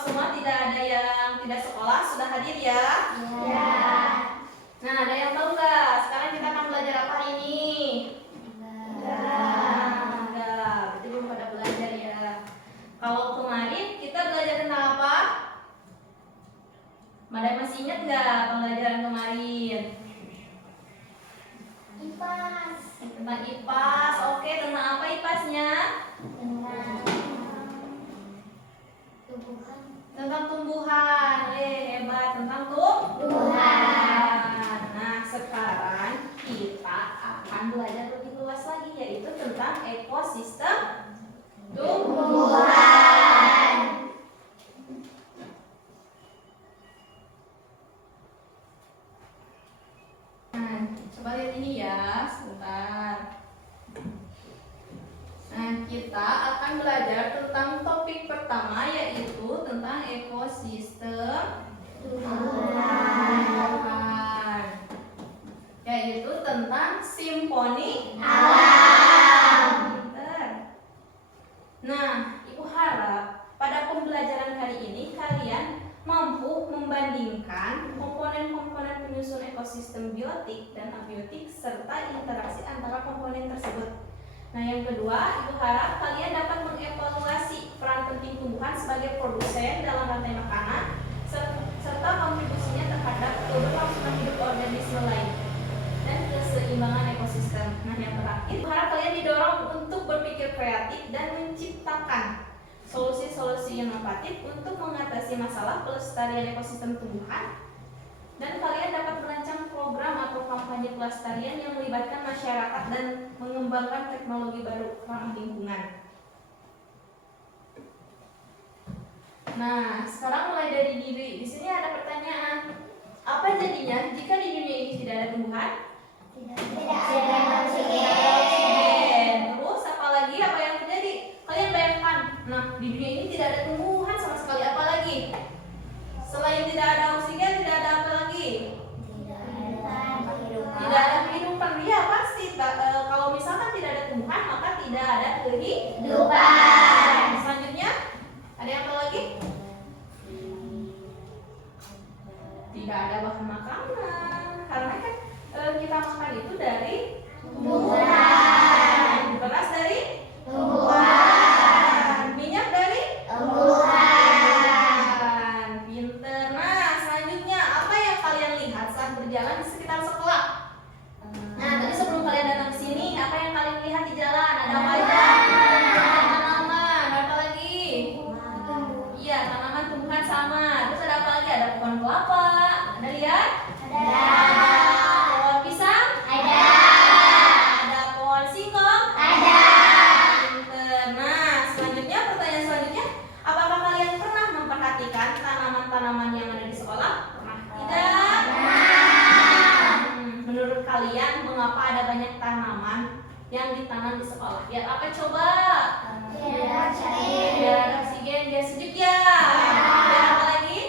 semua, tidak ada yang tidak sekolah, sudah hadir ya? Ya. Nah, ada yang tahu nggak? Sekarang kita akan belajar apa hari ini? Enggak, berarti belum pada belajar ya. Kalau kemarin kita belajar tentang apa? Mada masih ingat nggak pembelajaran kemarin? IPAS. Tentang IPAS. Oke, tentang apa IPASnya? Tumbuhan. Tentang tumbuhan. Hebat, tentang Tumbuhan. Nah, sekarang kita akan belajar lebih luas lagi, yaitu tentang ekosistem tumbuhan. Nah, coba lihat ini ya, sebentar. Nah, kita akan belajar tentang topik pertama, yaitu tentang ekosistem tumbuhan, yaitu tentang simfoni Alam. Pinter. Nah, Ibu harap pada pembelajaran kali ini kalian mampu membandingkan komponen-komponen penyusun ekosistem biotik dan abiotik serta interaksi antara komponen tersebut. Nah, yang kedua, Ibu harap kalian dapat mengevaluasi peran penting tumbuhan sebagai produsen dalam rantai makanan serta kontribusinya terhadap keberlangsungan hidup organisme lain dan keseimbangan ekosistem. Nah, yang terakhir, Ibu harap kalian didorong untuk berpikir kreatif dan menciptakan solusi-solusi inovatif untuk mengatasi masalah pelestarian ekosistem tumbuhan. Dan kalian dapat merancang program atau kampanye pelestarian yang melibatkan masyarakat dan mengembangkan teknologi baru ramah lingkungan. Nah, sekarang mulai dari diri. Di sini ada pertanyaan. Apa jadinya jika di dunia ini tidak ada tumbuhan? Tidak ada oksigen. Oksigen. Terus apa lagi? Apa yang terjadi? Kalian bayangkan. Nah, di dunia ini tidak ada tumbuhan sama sekali. Apa lagi? Selain tidak ada oksigen, tidak ada apa lagi? Tidak ada kehidupan. Ya pasti. Kalau misalkan tidak ada tumbuhan, maka tidak ada kehidupan. Selanjutnya, ada yang apa lagi? Tidak ada bahan makanan. Karena kan kita makan itu dari Tumbuhan. beras dari Tumbuhan. minyak dari Tumbuhan. Pinter. Nah, selanjutnya apa yang kalian lihat saat berjalan di sekitar sekolah? Nah, tadi sebelum kalian datang ke sini, apa yang kalian lihat di jalan? Ada apa aja? Ada tanaman, apa lagi? Iya, tanaman tumbuhan sama. Terus ada apa lagi? Ada pohon kelapa. Ada lihat? Pohon pisang? Ada pohon singkong? Pinter. Nah, selanjutnya pertanyaan selanjutnya, apakah kalian pernah memperhatikan tanaman-tanaman yang ada di sekolah? Pernah? Tidak? Menurut kalian mengapa ada banyak tanaman yang ditanam di sekolah? Biar apa coba? Biar ada oksigen, biar sejuk ya. Biar apa lagi?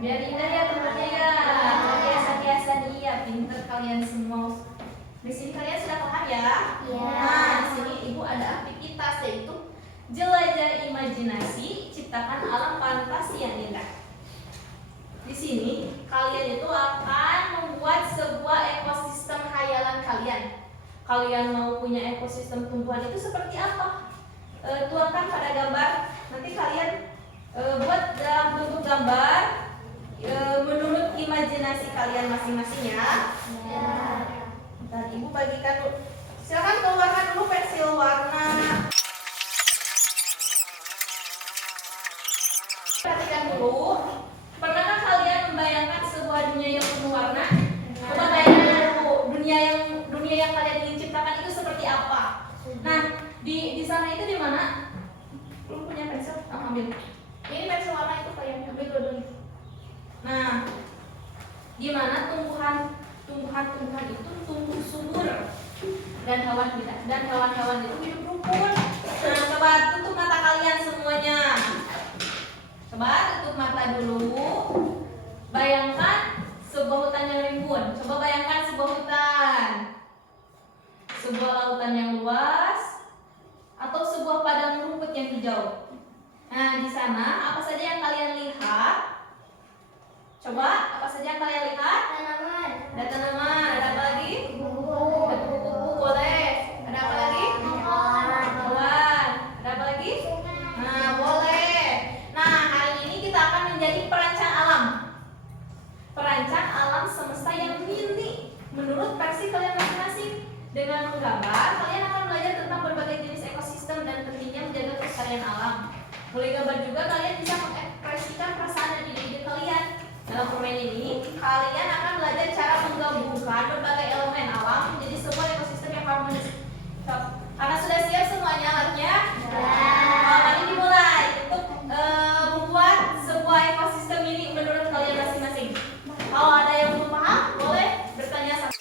Biar indah ya tempatnya ya. Biasa-biasa iya, pinter kalian semua. Di sini kalian sudah paham ya? Nah, di sini Ibu ada aktivitas, yaitu jelajah imajinasi, ciptakan alam fantasi yang indah. Di sini kalian itu akan membuat sebuah ekosistem khayalan kalian. Kalian mau punya ekosistem tumbuhan itu seperti apa? Tuangkan pada gambar. Nanti kalian buat dalam bentuk gambar menurut imajinasi kalian masing-masing ya. Ntar Ibu bagikan dulu. Silakan keluarkan dulu pensil warna. Perhatikan dulu. Pernahkah kalian membayangkan sebuah dunia yang penuh warna? Coba bayangkan dulu dunia yang kalian ingin ciptakan itu seperti apa? Nah, di sana itu di mana? Belum punya pensil? Ambil. Ini pensil warna itu kalian ambil dulu. Nah, di mana tumbuhan itu tumbuh subur dan hewan-hewan itu hidup rukun. Nah, coba tutup mata kalian semuanya. Coba tutup mata dulu. Bayangkan sebuah hutan yang rimbun. Coba bayangkan sebuah hutan, sebuah lautan yang luas, atau sebuah padang rumput yang hijau. Nah, di sana sana, apa saja yang kalian lihat? Coba, apa saja yang kalian lihat? Tanaman. Ada tanaman, ada apa lagi? Buku. Ada kupu-kupu, boleh. Ada apa lagi? Hewan. Ada apa lagi? Nah, boleh. Nah, hari ini kita akan menjadi perancang alam. Perancang alam semesta yang mini menurut versi kalian masing-masing. Dengan menggambar, kalian akan belajar tentang berbagai jenis ekosistem dan pentingnya menjaga kelestarian alam. Mulai gambar juga kalian bisa mengekspresikan perasaan dan ide-ide kalian. Dalam permainan ini, kalian akan belajar cara menggabungkan berbagai elemen alam menjadi sebuah ekosistem yang harmonis. Karena sudah siap semuanya alatnya? Mari dimulai untuk membuat sebuah ekosistem ini menurut kalian masing-masing. Kalau ada yang belum paham, boleh bertanya sama.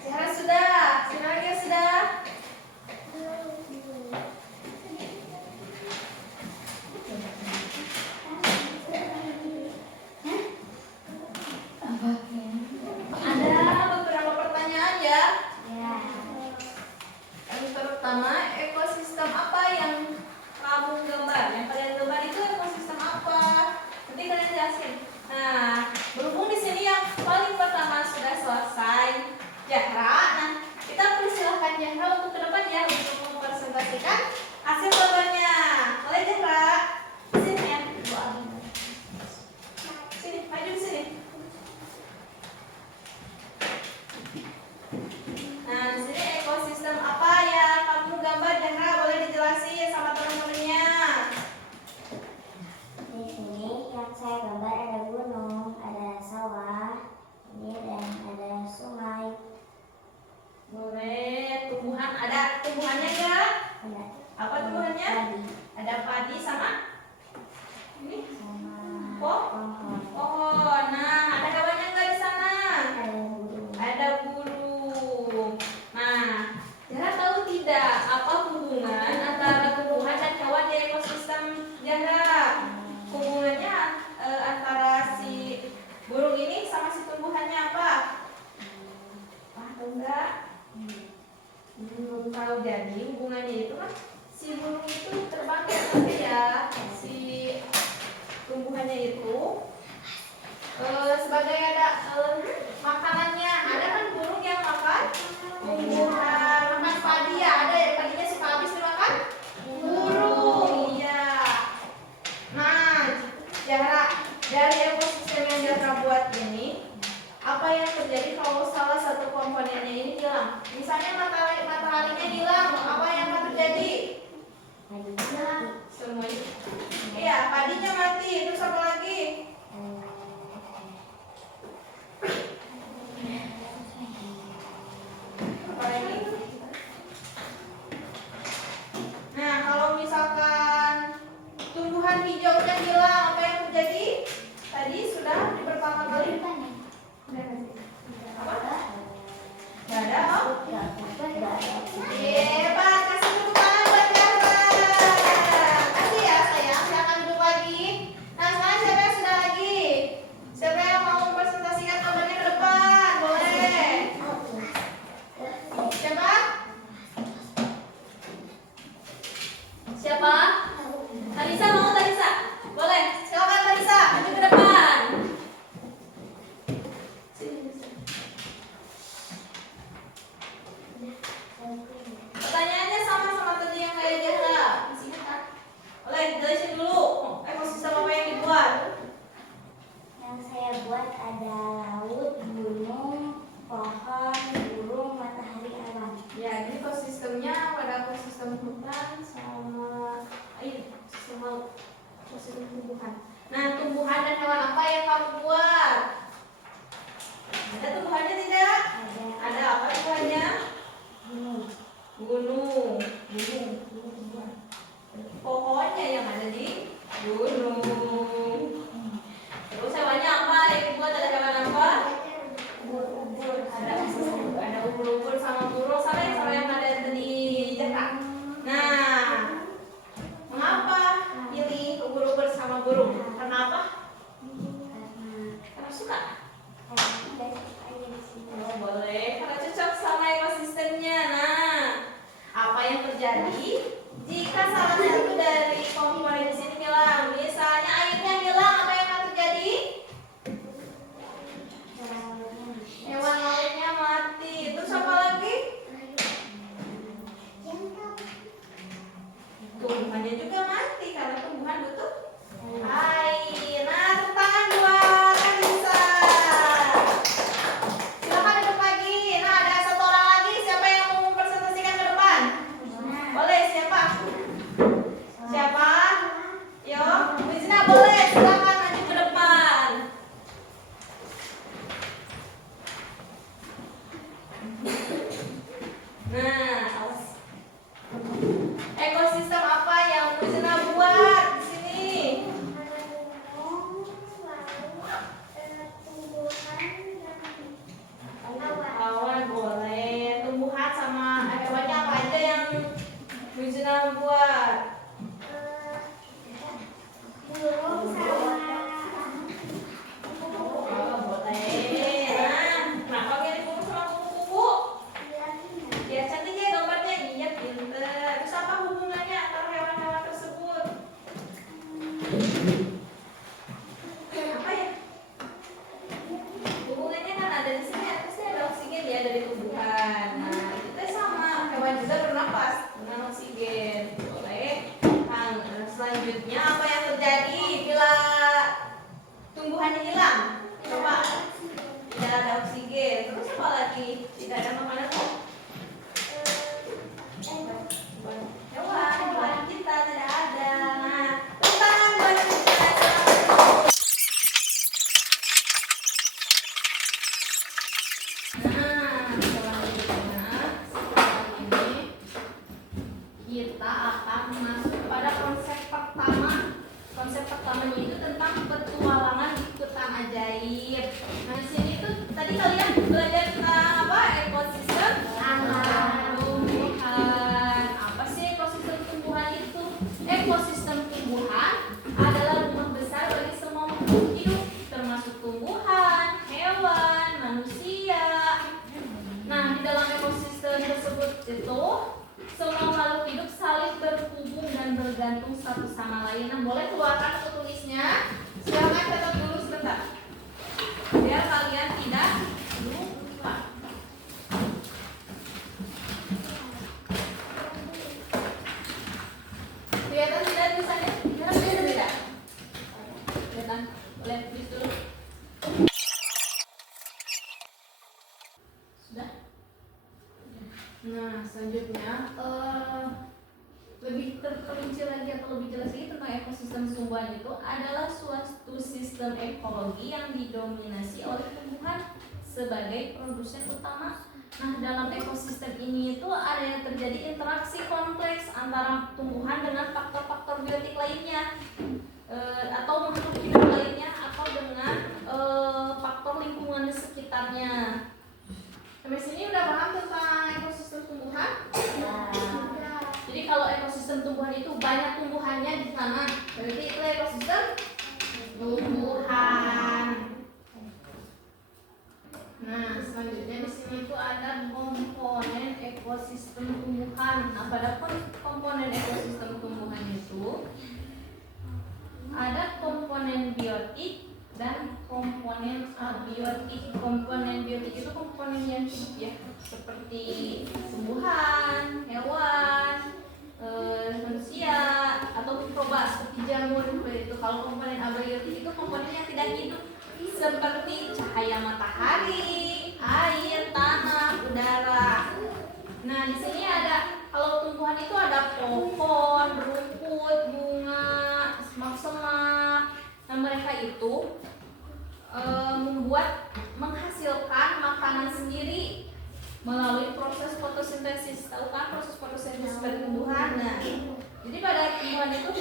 Sekarang sudah, sekarang ya sudah. Ada beberapa pertanyaan ya. Yang pertama, ekosistem apa yang kamu gambar? Yang kalian gambar itu ekosistem apa? Nanti kalian jelasin. Nah, berhubung di sini yang paling pertama sudah selesai, Zahra. Nah, kita persilahkan Zahra untuk ke depan ya untuk mempresentasikan hasil gambarnya. Boleh Zahra? Sini ya. Sini, maju ke sini. Nah, di sini ekosistem apa ya kamu gambar Zahra? Boleh dijelasin sama teman-temannya. Di sini yang saya gambar ada gunung, ada sawah, ini dan ada sungai, Boleh, tumbuhan ada tumbuhannya ya? ada Apa tumbuhannya? padi, Ada padi sama ini sama pohon. pohon, Nah, ada hewannya nggak di sana? ada burung. Ada burung. Nah, Zahra tahu tidak apa hubungan antara tumbuhan dan hewan di ekosistem Zahra? Hubungannya antara si burung ini sama si tumbuhannya apa? Tahu nggak? Belum tahu. Jadi hubungannya itu kan si burung itu terbang ya, si tumbuhannya itu sebagai ada makanannya. Ada kan burung yang makan tumbuhan, makan padi ya. Ada ya padinya suka habis dimakan burung. Iya. Nah, Zahra, dari ekosistem yang Zahra buat ini, apa yang terjadi kalau salah satu komponennya ini hilang? Misalnya mataharinya hilang, apa yang akan terjadi? Semuanya. Iya, padinya mati. Terus apa lagi? Apa lagi? Nah, kalau misalkan tumbuhan hijaunya hilang, apa yang terjadi? Tadi sudah di pertama kali. Apa? Gak ada, oh? Hebat, kasih tepuk tangan buat Zahra. Kasih ya sayang, silakan duduk lagi. Nah, sekarang siapa yang sudah lagi? Siapa yang mau mempresentasikan gambarnya ke depan? Boleh. Siapa? Siapa? Talisa mau Talisa? Boleh, silakan Talisa, maju ke depan. Pertanyaannya sama tadi yang kayak Zahra. Masih ingat kan? Boleh, jelasin dulu ekosistem apa yang dibuat. Yang saya buat ada laut, gunung, pohon, burung, matahari, awan. Ya, ini ekosistemnya pada ekosistem hutan sama ekosistem tumbuhan. Nah, tumbuhan dan hewan apa yang kamu buat? Ada tumbuhannya tidak? Ada apa tumbuhannya? Gunung. Gunung. Pohonnya yang ada di gunung. jika salah satu dari komponen di sini hilang, misalnya airnya hilang, apa yang akan terjadi? Hewan lautnya mati. Terus apa lagi? Tumbuhannya juga mati karena tumbuhan butuh air. Nah, tepuk tangan buat Anissa. Silakan duduk lagi. Nah, ada satu orang lagi. Siapa yang mau mempresentasikan ke depan? Boleh, siapa? Siapa? Yo, Wisna boleh. Silakan maju ke depan. Nah, awas. Ekosistem apa yang Wisna buat di sini? Awan boleh, tumbuhan sama hewannya apa aja yang Wisna buat? Oh, boleh. Nah, kenapa mirip burung sama kupu-kupu? Ya cantik ya gambarnya. Iya pinter. Terus apa hubungannya antara hewan-hewan tersebut? Apa ya? Hubungannya kan ada di sini. Pasti ada oksigen ya dari tumbuhan. Nah kita sama hewan juga bernapas dengan oksigen. Boleh. Nah, selanjutnya apa yang terjadi bila tumbuhannya hilang? Coba. Tidak ada oksigen. Terus apa lagi? Tidak ada makanan. Hewan kita tidak ada. Nah, tepuk tangan buat kita. Nah, selanjutnya setelah ini kita akan masuk pada konsep pertama. Konsep pertamanya itu tentang petualangan ikutan ajaib. Nah, di sini tuh tadi kalian belajar tentang apa? Ekosistem tumbuhan. Apa sih ekosistem tumbuhan itu? Ekosistem tumbuhan adalah rumah besar bagi semua makhluk hidup, termasuk tumbuhan, hewan, manusia. Nah, di dalam ekosistem tersebut itu semua makhluk hidup saling berhubung dan bergantung satu sama lain. Nah, boleh keluarkan buku tulisnya. Silakan catat dulu sebentar. Biar kalian tidak lupa. Kelihatan tidak tulisannya? Tidak. Kelihatan? Boleh tulis dulu. Sudah? Nah, selanjutnya lebih terperinci lagi atau lebih jelas lagi tentang ekosistem tumbuhan itu adalah suatu sistem ekologi yang didominasi oleh tumbuhan sebagai produsen utama. Nah, dalam ekosistem ini itu ada yang terjadi interaksi kompleks antara tumbuhan dengan faktor-faktor biotik lainnya, atau makhluk hidup lainnya, atau dengan faktor lingkungan di sekitarnya. Sampai sini udah paham tentang ekosistem tumbuhan? Jadi kalau ekosistem tumbuhan itu banyak tumbuhannya di sana, berarti itu ekosistem tumbuhan. Nah, selanjutnya di sini itu ada komponen ekosistem tumbuhan. Nah, pada komponen ekosistem tumbuhan itu ada komponen biotik dan komponen abiotik. Komponen biotik itu komponen yang hidup ya, seperti tumbuhan, hewan, manusia, atau mikroba seperti jamur itu. Kalau komponen abiotik itu komponen yang tidak hidup, seperti cahaya matahari, air, tanah, udara. Nah, di sini ada, kalau tumbuhan itu ada pohon, rumput, bunga, semak-semak. Nah, mereka itu menghasilkan makanan sendiri melalui proses fotosintesis. Tahu kan proses fotosintesis pada tumbuhan? Nah, jadi pada tumbuhan itu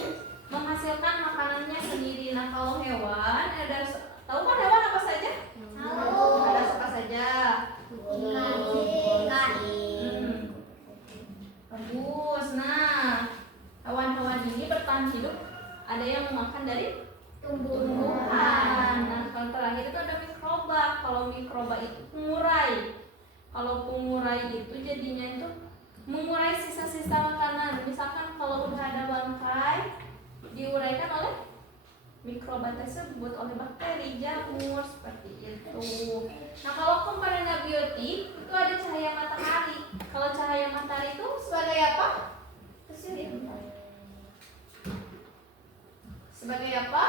menghasilkan makanannya sendiri. Nah, kalau hewan ada, tahu kan hewan apa saja? Tahu. Ada apa saja? Bagus. Nah, hewan-hewan ini bertahan hidup. Ada yang memakan dari tumbuhan. Nah, kalau terakhir itu ada mikroba. Kalau mikroba itu pengurai. Kalau pengurai itu jadinya itu mengurai sisa-sisa makanan. Misalkan kalau udah ada bangkai, diuraikan oleh mikroba tersebut, oleh bakteri, jamur, seperti itu. Nah, kalau komponen abiotik itu ada cahaya matahari. Kalau cahaya matahari itu sebagai apa? Sebagai apa?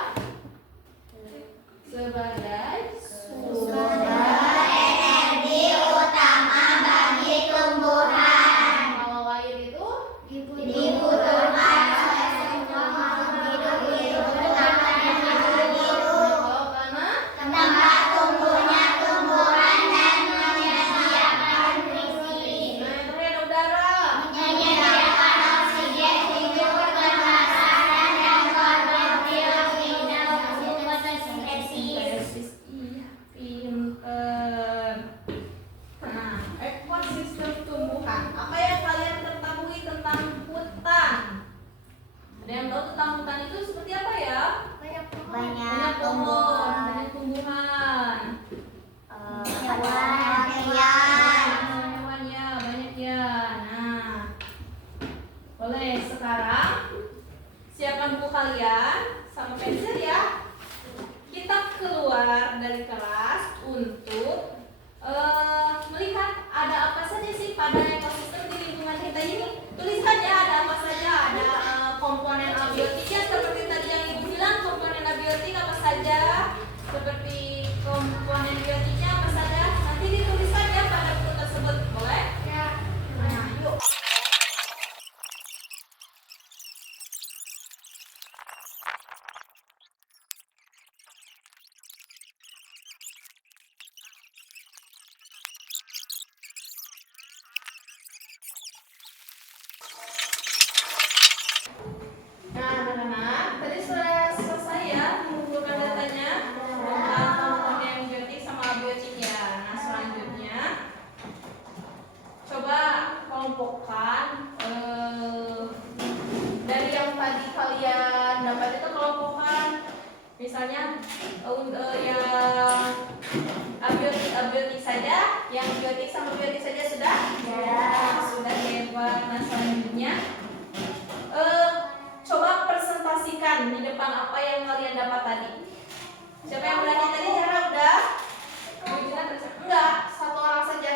Sebagai sumber energi utama bagi tumbuhan. Kalau air itu Dibutuhkan oleh semua makhluk hidup, terutama yang hidup. kalau tanah Tempat tumbuhnya tumbuhan dan menyediakan nutrisi. nah yang terakhir ada udara. Menyediakan oksigen hidup, pernapasan dan karbon dioksida untuk fotosintesis. Iya, pinter. Nah, ekosistem tumbuhan. Apa yang kalian ketahui tentang hutan? Ada yang tahu tentang hutan itu seperti apa ya? Banyak Banyak pohon, tumbuhan, banyak tumbuhan. hewan-hewan. Hewan ya, banyak ya. Nah, boleh sekarang siapkan buku kalian sama pensil ya. Kita keluar dari kelas untuk melihat ada apa saja sih pada ekosistem di lingkungan kita ini. Tuliskan ya ada apa saja. Ada komponen abiotiknya seperti tadi yang ibu bilang, komponen abiotik apa saja, seperti komponen biotiknya apa saja. Nanti dituliskan ya pada buku tersebut, boleh? Ya. Nah, yuk. Nah, anak-anak, tadi sudah selesai ya mengumpulkan datanya tentang komponen biotik sama abiotik ya. Nah, selanjutnya coba kelompokkan dari yang tadi kalian dapat itu kelompokkan. Misalnya yang abiotik saja, yang biotik sama biotik saja sudah? Sudah hebat. Nah, selanjutnya coba presentasikan di depan apa yang kalian dapat tadi. Siapa yang berani tadi? Cara udah? Enggak, satu orang saja.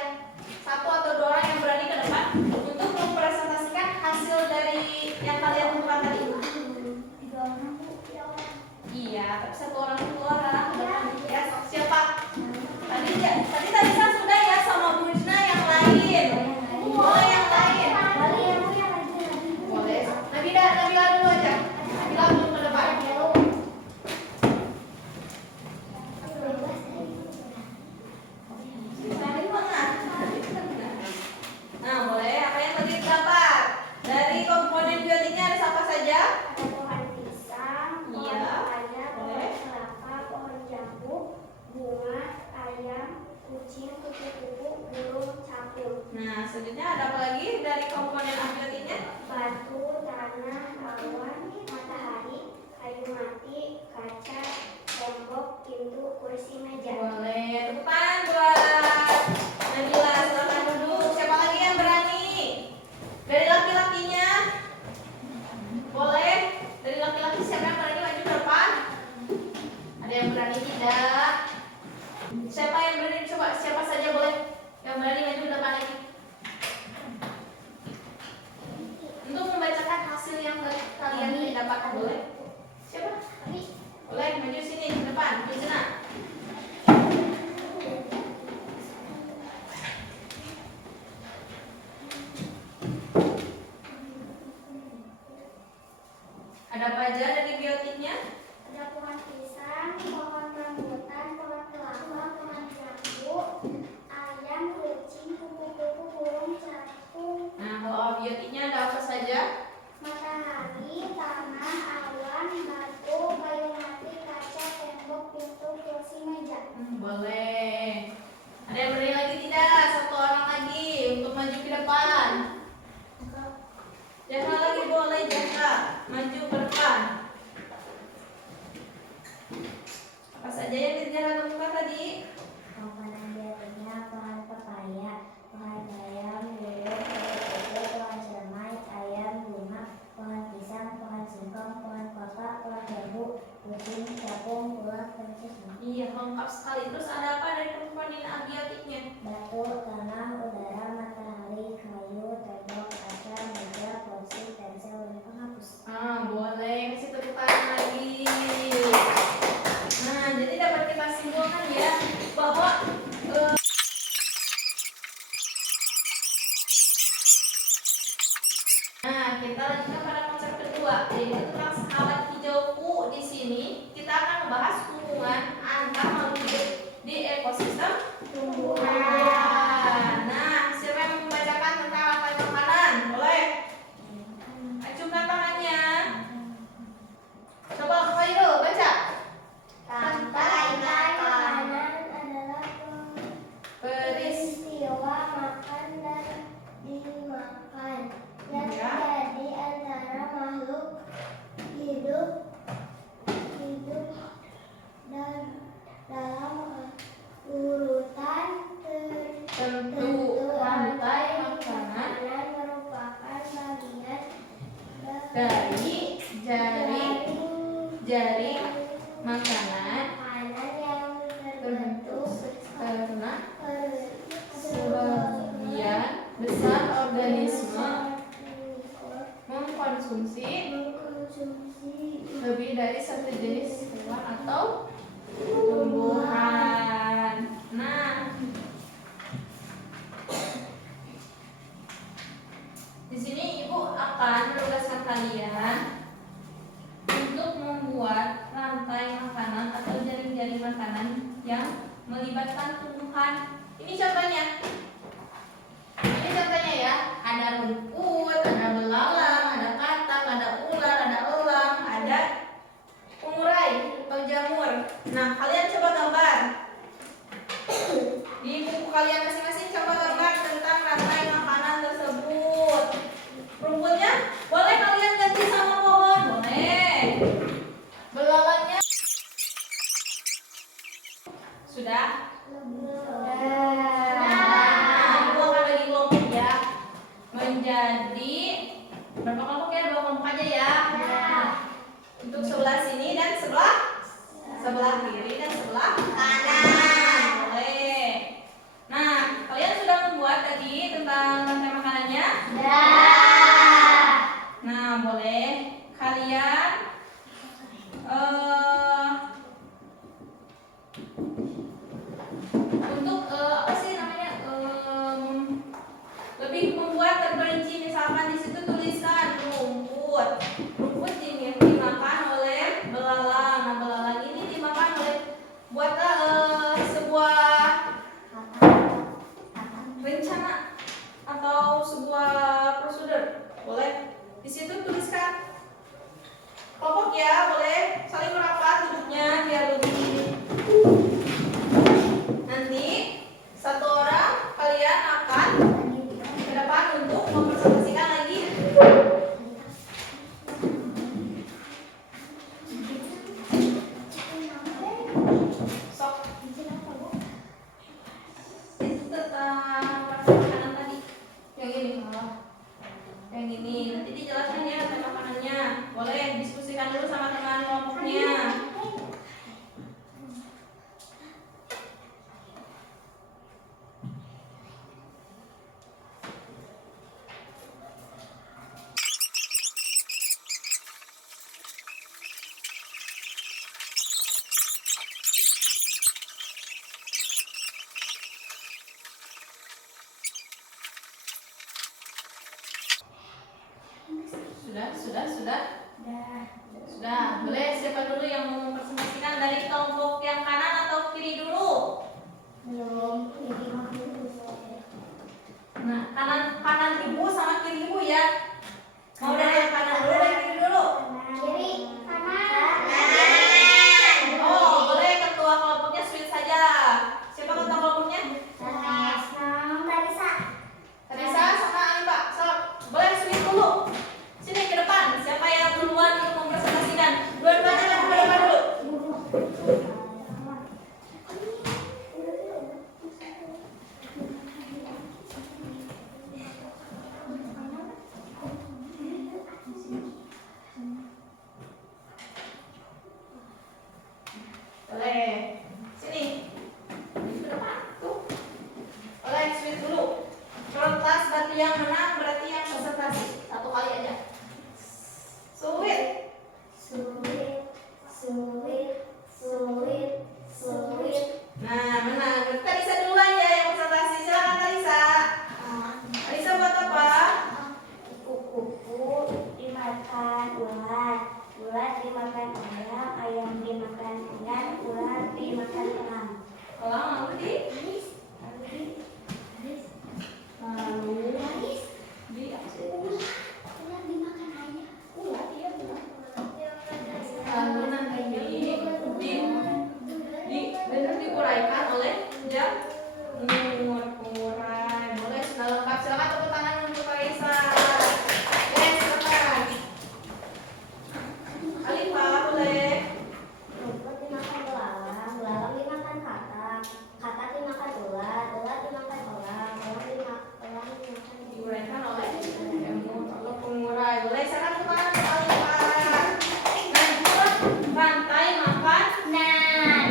Satu atau dua orang yang berani ke depan untuk mempresentasikan hasil dari yang kalian temukan tadi. Iya, tapi satu orang ke depan. Ya, siapa? Tadi saya sudah ya sama Bu Rizna yang lain. Boleh yang lain? Boleh. Nabila dulu aja. Nabila belum ke depan. Nah, boleh. Apa yang tadi dapat? Dari komponen biotiknya ada apa saja? Ada pohon pisang, pohon Iya. pepaya, pohon Boleh. kelapa, pohon jambu, bunga, ayam, kucing, kupu-kupu, burung, capung. Nah, selanjutnya ada apa lagi dari komponen abiotiknya? Batu, tanah, awan, matahari, kayu mati, kaca, tembok, pintu, kursi, meja. Boleh. Tepuk tangan buat Nabila. Silakan duduk. Siapa lagi yang berani? Dari laki-lakinya? Boleh. Dari laki-laki siapa yang berani maju ke depan? Ada yang berani tidak? Siapa yang berani? Coba siapa saja boleh yang berani maju ke depan ini. Untuk membacakan hasil yang kalian dapat, boleh? Siapa? Boleh maju sini ke depan, di sana. Ada apa aja dari biotiknya? Ada pohon pisang, pohon rambutan, pohon kelapa, pohon jambu, ayam, kucing, kupu-kupu, burung, capung, Nah, kalau biotiknya ada apa saja? matahari, tanah, awan, batu, kayu mati, kaca, tembok, pintu, kursi, meja. Boleh. Ada yang berani lagi tidak? Satu orang lagi untuk maju ke depan. Jaka lagi boleh, Jaka. Maju ke depan. Apa saja yang Jaka temukan tadi? Komponen biotiknya pohon pepaya, pohon bayam, burung, kupu-kupu, keluarga Bu, kucing, capung, ulat, dan sisanya. Iya, lengkap sekali. Terus ada apa dari komponen abiotiknya? Batu, tanah, udara, matahari, kayu, tembok, kaca, meja, ponsel, pensel, dan penghapus. Boleh kasih tepuk tangan lagi. Nah, jadi dapat kita simpulkan ya bahwa nah, kita lanjutkan pada konsep kedua, yaitu tentang sahabat hijauku. Di sini kita akan membahas hubungan antar makhluk hidup di ekosistem tumbuhan. Nah, siapa yang membacakan tentang rantai makanan? Boleh? Acungkan tangannya. Coba Khairul baca. Rantai makanan adalah peristiwa makan dan dimakan yang Ya. terjadi antara makhluk hidup dan dalam urutan Tentu rantai makanan merupakan bagian dari jaring makanan makanan yang terbentuk karena sebagian besar organisme mengkonsumsi lebih dari satu jenis hewan atau tumbuhan. Nah, di sini Ibu akan menugaskan kalian untuk membuat rantai makanan atau jaring-jaring makanan yang melibatkan tumbuhan. Ini contohnya. Ini contohnya ya. Ada rumput, ada belalang, ada katak, ada ular, ada elang, ada pengurai atau jamur. Nah, kalian coba gambar. Di buku kalian masing-masing coba gambar tentang rantai makanan tersebut. Rumputnya boleh kalian ganti sama pohon, boleh. Belalangnya sudah. Nah, Ibu akan bagi kelompok ya. Menjadi berapa kelompok ya? 2 kelompok aja ya. Untuk sebelah sini dan sebelah kiri dan sebelah kanan. Boleh. Nah, kalian sudah membuat tadi tentang rantai makanannya? Nah, boleh kalian untuk apa sih namanya lebih membuat terperinci. Misalkan di situ tulisan rumput dimakan oleh belalang. Nah, belalang ini dimakan oleh buatlah sebuah rencana atau sebuah prosedur. Boleh di situ tuliskan kelompok ya, boleh saling merapat duduknya biar lebih. Nanti satu orang kalian akan ke depan untuk mempresentasikan lagi. Sok. Itu tentang makanan tadi. Yang ini malah. Yang ini nanti dijelaskan ya tentang makanannya. Boleh diskusikan dulu sama teman kelompoknya. Sudah. Boleh siapa dulu yang mau mempresentasikan, dari kelompok yang kanan atau kiri dulu? Nah, kanan ibu sama kiri ibu ya. Mau dari yang kanan dulu, dari kiri dulu? Kiri, kanan. Oh, boleh ketua kelompoknya switch saja. Siapa ketua kelompoknya? Teresa sama Alba. Boleh switch dulu. Sini ke depan. Siapa yang duluan untuk mempresentasikan? Dua-duanya kan ke depan dulu. ular, ular dimakan ayam dimakan ikan, ular dimakan elang. Elang lalu di Ular dimakan ayam. ular, iya benar. Lalu nanti benar diuraikan oleh pengurai. Boleh, sudah lengkap. Silakan tepuk tangan untuk Raisa. Yes, silakan. Alifah, boleh. Rumput dimakan belalang, belalang dimakan katak, katak dimakan ular, ular dimakan elang, elang dimakan Diuraikan oleh pengurai. Boleh, silakan tepuk tangan untuk Alifah. Lanjut, rantai makanan.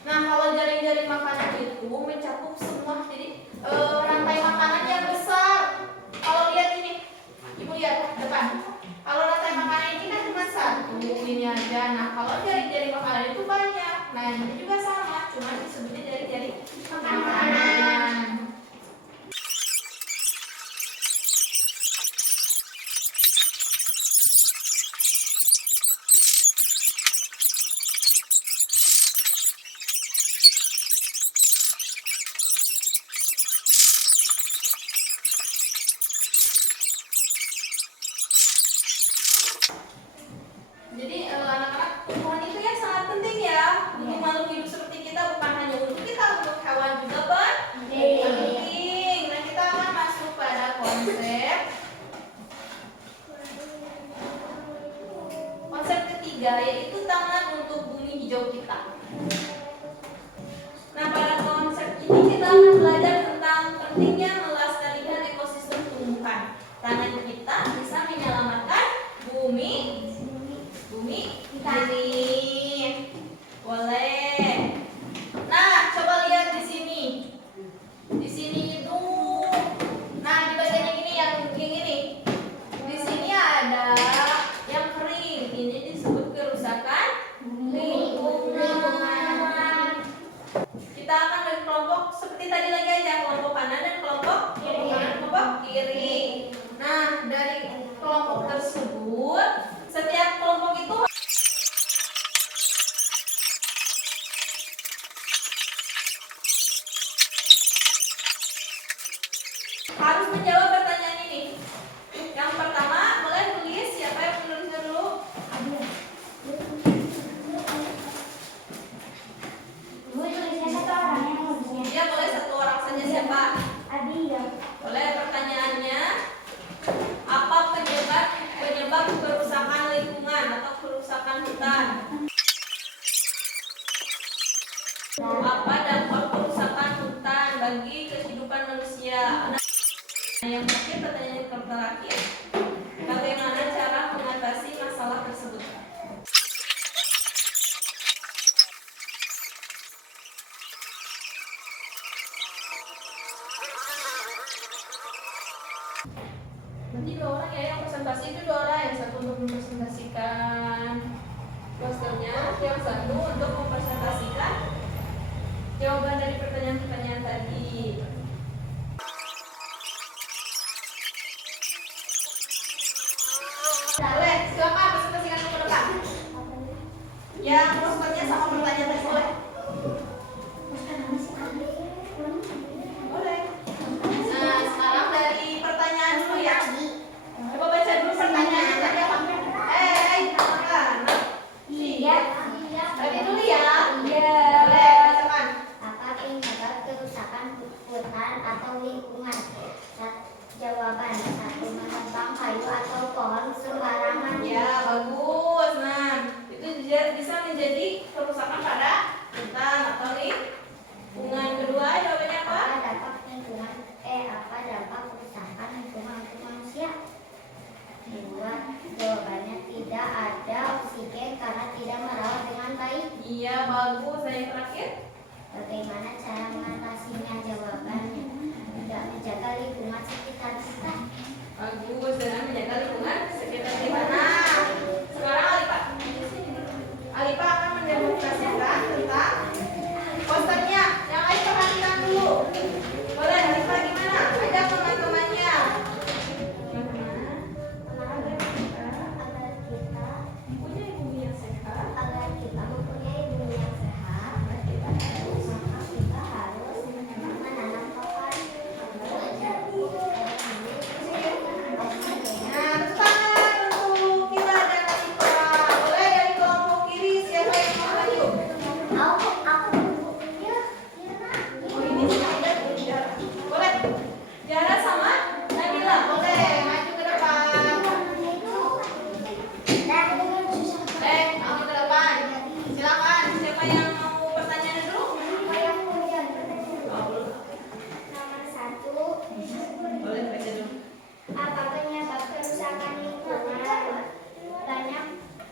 Nah, kalau jaring-jaring makanan itu mencakup semua. Jadi rantai makanan yang besar. Kalau lihat ini, ibu lihat depan. Kalau rantai makanan ini kan cuma satu ini aja. Nah, kalau jaring-jaring makanan itu banyak. Nah, ini juga sama, cuma disebutnya jaring-jaring makanan. Jadi anak-anak, tumbuhan itu ya sangat penting ya untuk makhluk hidup seperti kita, bukan hanya untuk kita, untuk hewan juga penting. Nah, kita akan masuk pada konsep ketiga, yaitu taman untuk bumi hijau kita. Nah, pada konsep ini kita akan belajar tentang pentingnya melestarikan ekosistem tumbuhan. Taman kita bisa menyelamatkan bumi ini. Boleh. Nah, coba lihat di sini. Di sini itu, nah di bagian yang ini. Di sini ada yang kering. Ini disebut kerusakan lingkungan. Kita akan bagi kelompok seperti tadi lagi aja, kelompok kanan dan kelompok kiri. Nah, dari kelompok tersebut, setiap kelompok itu harus menjawab pertanyaan ini. Yang pertama, boleh tulis. Siapa yang menulisnya dulu? Bu, tulisnya satu orang yang nulisnya. Ya, boleh satu orang saja. Siapa? Adi ya. Boleh. Pertanyaannya, apa penyebab kerusakan lingkungan atau kerusakan hutan? Apa dampak kerusakan hutan bagi kehidupan manusia? Nah, yang terakhir, pertanyaan terakhir, bagaimana cara mengatasi masalah tersebut? Nanti 2 orang ya yang presentasi, itu 2 orang, yang satu untuk mempresentasikan posternya, yang satu untuk mempresentasikan jawaban dari pertanyaan-pertanyaan tadi. Boleh, silakan presentasikan ke depan. Yang posternya sama pertanyaan tadi, boleh? Boleh. Nah, sekarang dari pertanyaan dulu ya. Coba baca dulu pertanyaannya tadi apa? Katakan. Iya. Tadi dulu ya. Iya. Boleh, bacakan. Apa penyebab kerusakan hutan atau lingkungan? Jawaban 1. Menebang kayu atau pohon sembarangan. Ya, bagus. Nah, itu bisa menjadi kerusakan pada hutan atau lingkungan. Kedua, jawabannya apa? Apa dampak kerusakan lingkungan untuk manusia? 2. Jawabannya tidak ada oksigen karena tidak merawat dengan baik. Iya, bagus. Dan yang terakhir? Bagaimana cara mengatasinya? Jawabannya tidak menjaga lingkungan sekitar kita. Bagus, dengan menjaga lingkungan sekitar kita. Nah, sekarang Alifah akan mendemonstrasikan tentang posternya. Yang lain perhatikan dulu. Boleh, Alifah gimana? Ajak teman-temannya. Yang mana?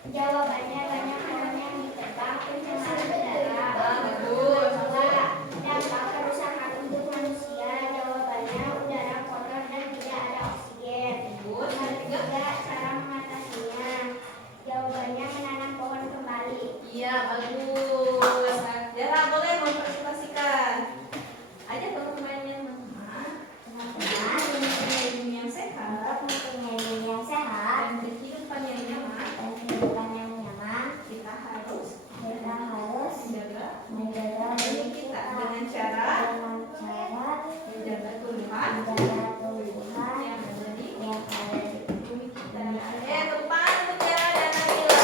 Jawabannya banyak hewan yang ditebak pencemaran udara. Bagus. Dua, dampak kerusakan untuk manusia. Jawabannya udara kotor dan tidak ada oksigen. Bagus. Nomor tiga, cara mengatasinya. Jawabannya menanam pohon kembali. Iya, bagus. Dara boleh mempresentasikan. Ajak teman-temannya Teman-teman, mempunyai bumi yang sehat mempunyai bumi yang sehat dan kehidupan yang nyaman. dan kehidupan yang nyaman, Kita harus kita harus menjaga menjaga diri diri kita kita dengan cara dengan cara menjaga tumbuhan menjaga tumbuhan yang ada di yang ada di bumi kita. bumi kita. Tempat untuk Dara dan Nabila.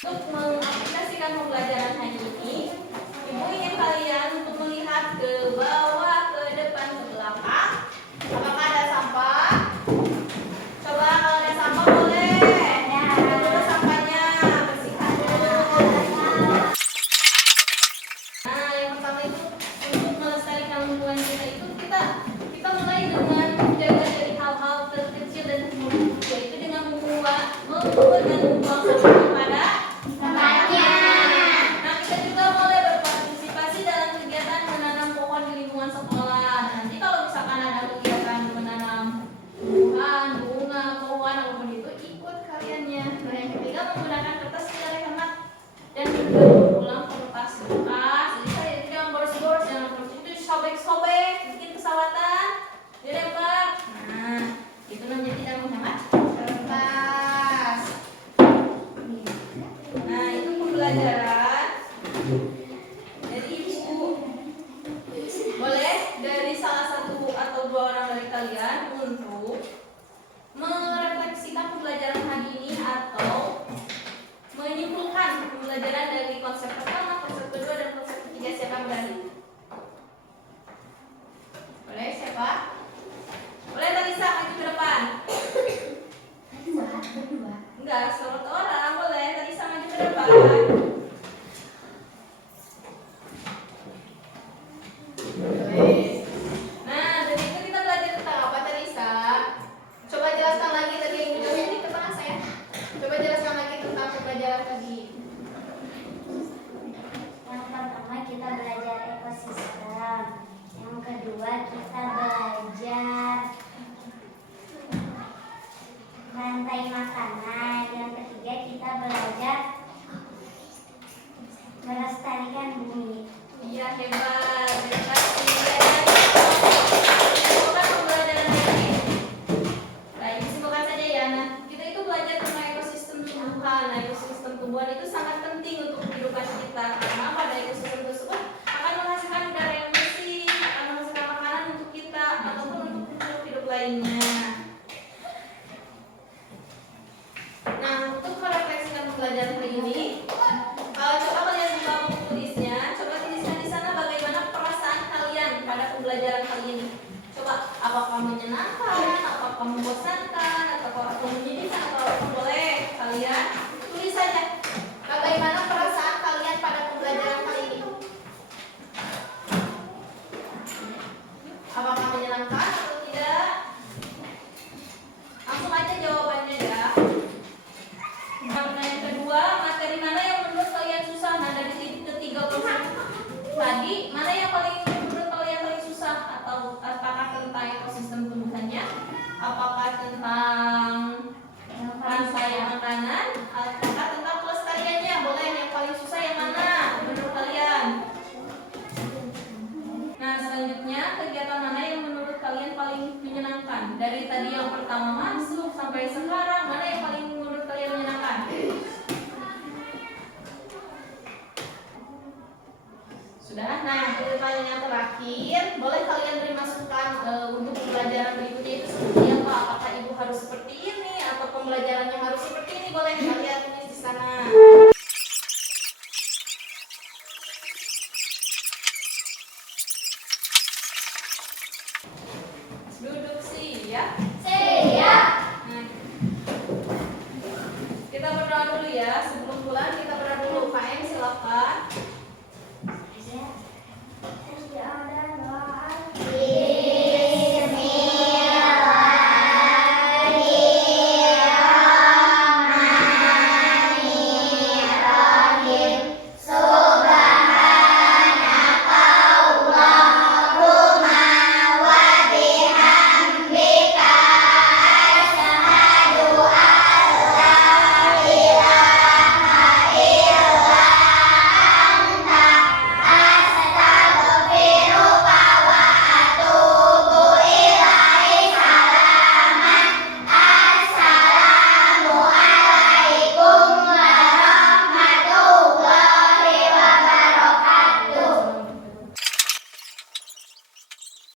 Untuk mengaplikasikan pembelajaran hari ini, Ibu ingin kalian untuk melihat ke bawah, ke depan, ke belakang. Apakah ada sampah? Coba kalau ada sampah boleh. Ambil dulu sampahnya, bersihkan dulu. Nah, yang pertama itu untuk melestarikan lingkungan kita itu kita mulai dengan menjaga dari hal-hal terkecil dan termudah, yaitu dengan membuang sampah kepada tempatnya. Nah, kita juga boleh berpartisipasi dalam kegiatan menanam pohon di lingkungan sekolah. Nanti kalau misalkan ada kegiatan menanam tumbuhan, bunga, pohon, apapun itu ikut kaliannya. Nah, yang ketiga menggunakan kertas secara hemat dan juga mengulang kertas bekas. Jadi saya jangan boros-boros, jangan boros itu sobek-sobek, bikin kesawatan, dilempar. Nah, itu namanya tidak menghemat kertas. Nah, itu pembelajaran dari Ibu. Boleh dari salah satu atau dua orang dari kalian untuk merefleksikan pembelajaran hari ini atau menyimpulkan pembelajaran dari konsep pertama, konsep kedua, dan konsep ketiga. Siapa yang berani? Boleh, siapa? Boleh Talisa maju ke depan. Berdua. Enggak, satu orang boleh. Talisa maju ke depan. Boleh. Nah, dari itu kita belajar tentang apa Talisa? Coba jelaskan lagi tadi yang udah di tengah saya. Coba jelaskan lagi tentang pembelajaran tadi. Yang pertama kita belajar ekosistem. Yang kedua kita belajar rantai makanan. Yang ketiga kita belajar melestarikan bumi. Iya, hebat. Terima kasih. Semoga pembelajaran ini baik, simpulkan saja ya. Nah, kita itu belajar tentang ekosistem tumbuhan. Nah, ekosistem tumbuhan itu sangat penting untuk kehidupan kita karena pada ekosistem tersebut akan menghasilkan udara yang bersih, akan menghasilkan makanan untuk kita ataupun untuk makhluk hidup lainnya. Nah, untuk merefleksikan pembelajaran hari ini, coba kalian buka buku tulisnya, coba tuliskan di sana bagaimana perasaan kalian pada pembelajaran kali ini. Coba, apakah menyenangkan, apakah membosankan, atau menyedihkan, atau apapun boleh kalian tulis saja. Bagaimana perasaan kalian pada pembelajaran kali ini? Apakah menyenangkan atau tidak? Langsung aja jawabannya ya. Yang kedua, materi mana yang menurut kalian susah? Nah, dari ketiga konsep tadi, mana yang menurut kalian paling susah? Atau apakah tentang ekosistem tumbuhannya? Apakah tentang rantai makanan? Apakah tentang pelestariannya? Boleh, yang paling susah yang mana menurut kalian? Nah, selanjutnya kegiatan mana yang menurut kalian paling menyenangkan? Dari tadi yang pertama masuk sampai sekarang, mana yang paling menurut kalian menyenangkan? Sudah. Nah, pertanyaan yang terakhir, boleh kalian beri masukan untuk pembelajaran berikutnya itu seperti apa? Apakah ibu harus seperti ini atau pembelajarannya harus seperti ini? Boleh kalian